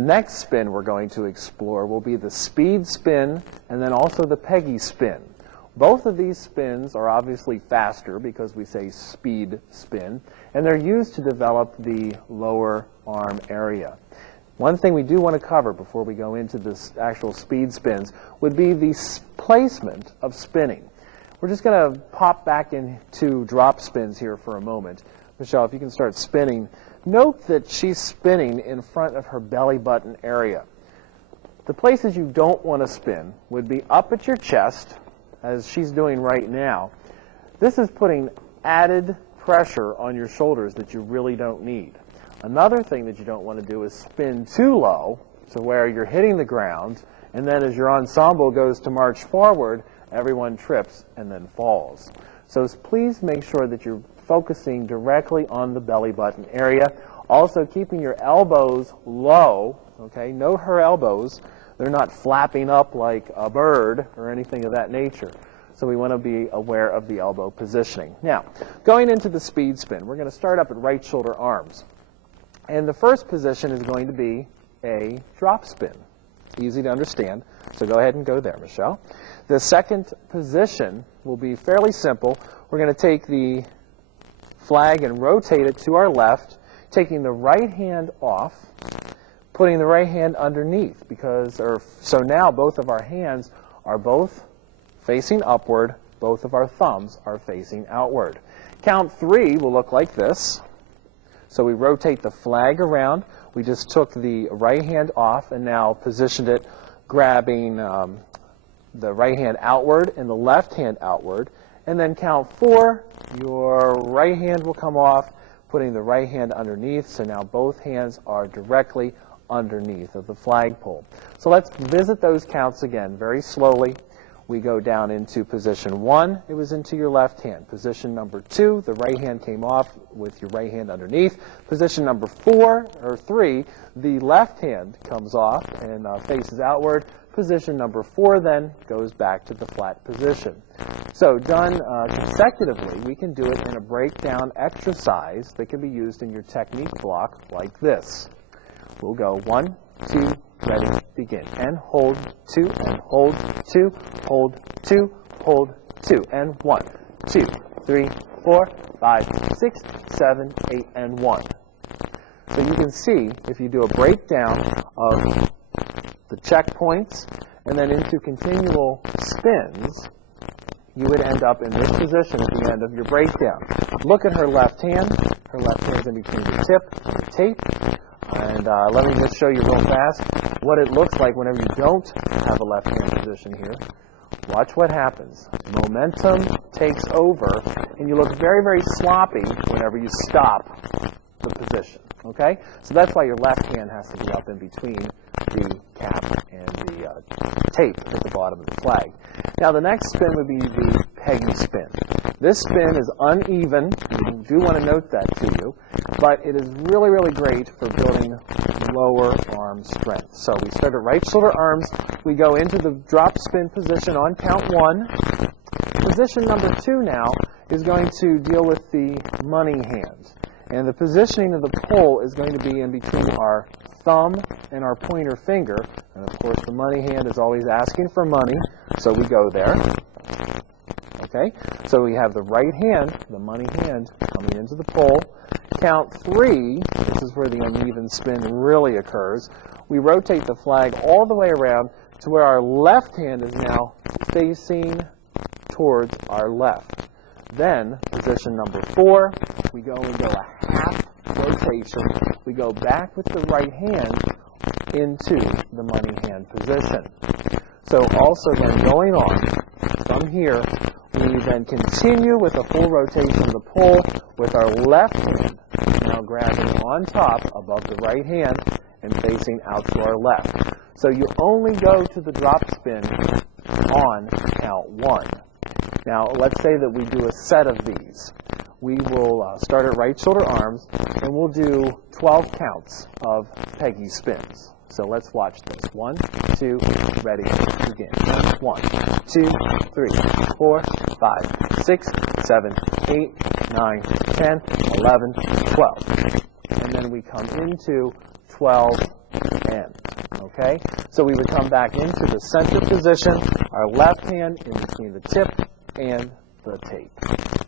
The next spin we're going to explore will be the speed spin and then also the peggy spin. Both of these spins are obviously faster because we say speed spin, and they're used to develop the lower arm area. One thing we do want to cover before we go into this actual speed spins would be the placement of spinning. We're just going to pop back into drop spins here for a moment. Michelle, if you can start spinning. Note that she's spinning in front of her belly button area. The places you don't want to spin would be up at your chest, as she's doing right now. This is putting added pressure on your shoulders that you really don't need. Another thing that you don't want to do is spin too low to where you're hitting the ground, and then as your ensemble goes to march forward, everyone trips and then falls. So please make sure that you're focusing directly on the belly button area. Also keeping your elbows low, okay? Note her elbows. They're not flapping up like a bird or anything of that nature. So we want to be aware of the elbow positioning. Now, going into the speed spin, we're going to start up at right shoulder arms. And the first position is going to be a drop spin. Easy to understand. So go ahead and go there, Michelle. The second position will be fairly simple. We're going to take the flag and rotate it to our left, taking the right hand off, putting the right hand underneath, so now both of our hands are both facing upward, both of our thumbs are facing outward. Count 3 will look like this. So we rotate the flag around. We just took the right hand off and now positioned it, grabbing the right hand outward and the left hand outward. And then count 4, your right hand will come off, putting the right hand underneath. So now both hands are directly underneath of the flagpole. So let's visit those counts again very slowly. We go down into position 1, it was into your left hand. Position number 2, the right hand came off with your right hand underneath. Position number 3, the left hand comes off and faces outward. Position number 4 then goes back to the flat position. So done consecutively, we can do it in a breakdown exercise that can be used in your technique block like this. We'll go 1, 2, ready, begin. And hold 2, and hold 2, hold 2, hold 2, and 1, 2, 3, 4, 5, 6, 7, 8, and 1. So you can see if you do a breakdown of the checkpoints and then into continual spins, you would end up in this position at the end of your breakdown. Look at her left hand. Her left hand's in between the tip and the tape. And let me just show you real fast what it looks like whenever you don't have a left hand position here. Watch what happens. Momentum takes over, and you look very, very sloppy whenever you stop the position. Okay? So that's why your left hand has to be up in between the cap and the tape at the bottom of the flag. Now the next spin would be the peggy spin. This spin is uneven. You do want to note that to you, but it is really, really great for building lower arm strength. So we start at right shoulder arms. We go into the drop spin position on count 1. Position number 2 now is going to deal with the money hand. And the positioning of the pole is going to be in between our thumb and our pointer finger. And of course the money hand is always asking for money, so we go there. Okay, so we have the right hand, the money hand, coming into the pole. Count 3, this is where the uneven spin really occurs. We rotate the flag all the way around to where our left hand is now facing towards our left. Then, position number 4, we go and go a half rotation. We go back with the right hand into the money hand position. So also then going on from here, we then continue with a full rotation of the pole with our left hand now grabbing on top above the right hand and facing out to our left. So you only go to the drop spin on count 1. Now let's say that we do a set of these. We will start at right shoulder arms and we'll do 12 counts of peggy spins. So let's watch this. 1, 2, ready, begin. 1, 2, 3, 4, 5, 6, 7, 8, 9, 10, 11, 12. And then we come into 12 and Okay? So we would come back into the center position, our left hand in between the tip and the tape.